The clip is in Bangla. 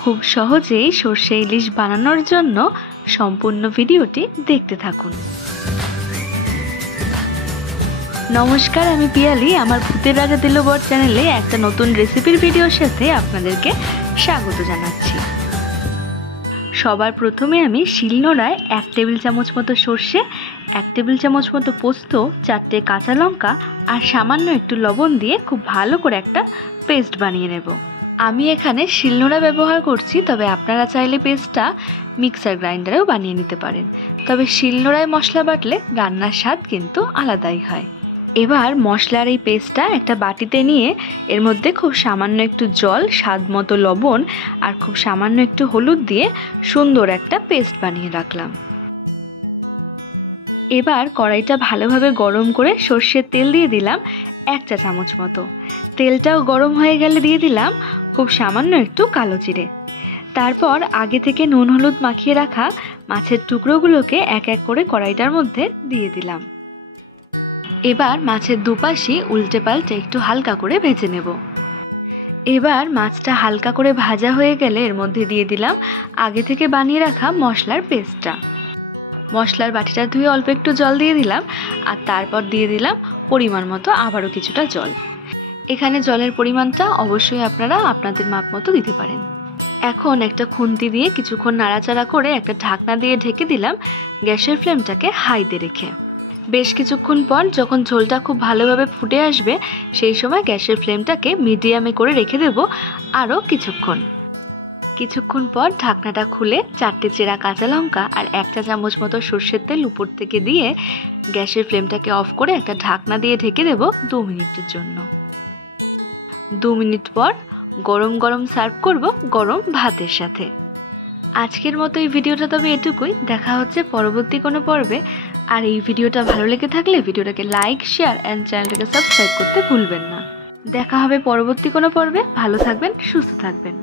খুব সহজেই সরষে ইলিশ বানানোর জন্য সম্পূর্ণ ভিডিওটি দেখতে থাকুন। নমস্কার, আমি পিয়ালি। আমার ভূতের রাজা দিল বর চ্যানেলে একটা নতুন রেসিপির ভিডিওর সাথে আপনাদেরকে স্বাগত জানাচ্ছি। সবার প্রথমে আমি শিলনোড়ায় 1 টেবিল চামচ মতো সর্ষে, 1 টেবিল চামচ মতো পোস্ত, 4টে কাঁচা লঙ্কা আর সামান্য একটু লবণ দিয়ে খুব ভালো করে একটা পেস্ট বানিয়ে নেব। আমি এখানে শিলনোড়া ব্যবহার করছি, তবে আপনারা চাইলে পেস্টটা মিক্সার গ্রাইন্ডারেও বানিয়ে নিতে পারেন। তবে শিলনোড়ায় মশলা বাটলে রান্নার স্বাদ কিন্তু আলাদাই হয়। এবার মশলার এই পেস্টটা একটা বাটিতে নিয়ে এর মধ্যে খুব সামান্য একটু জল, স্বাদ মতো লবণ আর খুব সামান্য একটু হলুদ দিয়ে সুন্দর একটা পেস্ট বানিয়ে রাখলাম। এবার কড়াইটা ভালোভাবে গরম করে সর্ষের তেল দিয়ে দিলাম 1 চা চামচ মতো। তেলটাও গরম হয়ে গেলে দিয়ে দিলাম খুব সামান্য একটু কালো জিরে। তারপর আগে থেকে নুন হলুদ মাখিয়ে রাখা মাছের টুকরোগুলোকে এক এক করে কড়াইটার মধ্যে দিয়ে দিলাম। এবার মাছের দুপাশই উল্টে পাল্টে একটু হালকা করে ভেজে নেব। এবার মাছটা হালকা করে ভাজা হয়ে গেলে এর মধ্যে দিয়ে দিলাম আগে থেকে বানিয়ে রাখা মশলার পেস্টটা। মশলার বাটিটা ধুয়ে অল্প একটু জল দিয়ে দিলাম আর তারপর দিয়ে দিলাম পরিমাণ মতো আবারও কিছুটা জল। এখানে জলের পরিমাণটা অবশ্যই আপনারা আপনাদের মাপ মতো দিতে পারেন। এখন একটা খুন্তি দিয়ে কিছুক্ষণ নাড়াচাড়া করে একটা ঢাকনা দিয়ে ঢেকে দিলাম গ্যাসের ফ্লেমটাকে হাইতে রেখে। বেশ কিছুক্ষণ পর যখন ঝোলটা খুব ভালোভাবে ফুটে আসবে সেই সময় গ্যাসের ফ্লেমটাকে মিডিয়ামে করে রেখে দেব আরও কিছুক্ষণ পর ঢাকনাটা খুলে 4টে চেরা কাঁচা লঙ্কা আর 1 চা চামচ মতো সর্ষের তেল উপর থেকে দিয়ে গ্যাসের ফ্লেমটাকে অফ করে একটা ঢাকনা দিয়ে ঢেকে দেব 2 মিনিটের জন্য। 2 মিনিট পর গরম গরম সার্ভ করব গরম ভাতের সাথে। আজকের মতো এই ভিডিওটা তবে এটুকুই। দেখা হচ্ছে পরবর্তী কোনো পর্বে। আর এই ভিডিওটা ভালো লেগে থাকলে ভিডিওটাকে লাইক, শেয়ার অ্যান্ড চ্যানেলটাকে সাবস্ক্রাইব করতে ভুলবেন না। দেখা হবে পরবর্তী কোনো পর্বে। ভালো থাকবেন, সুস্থ থাকবেন।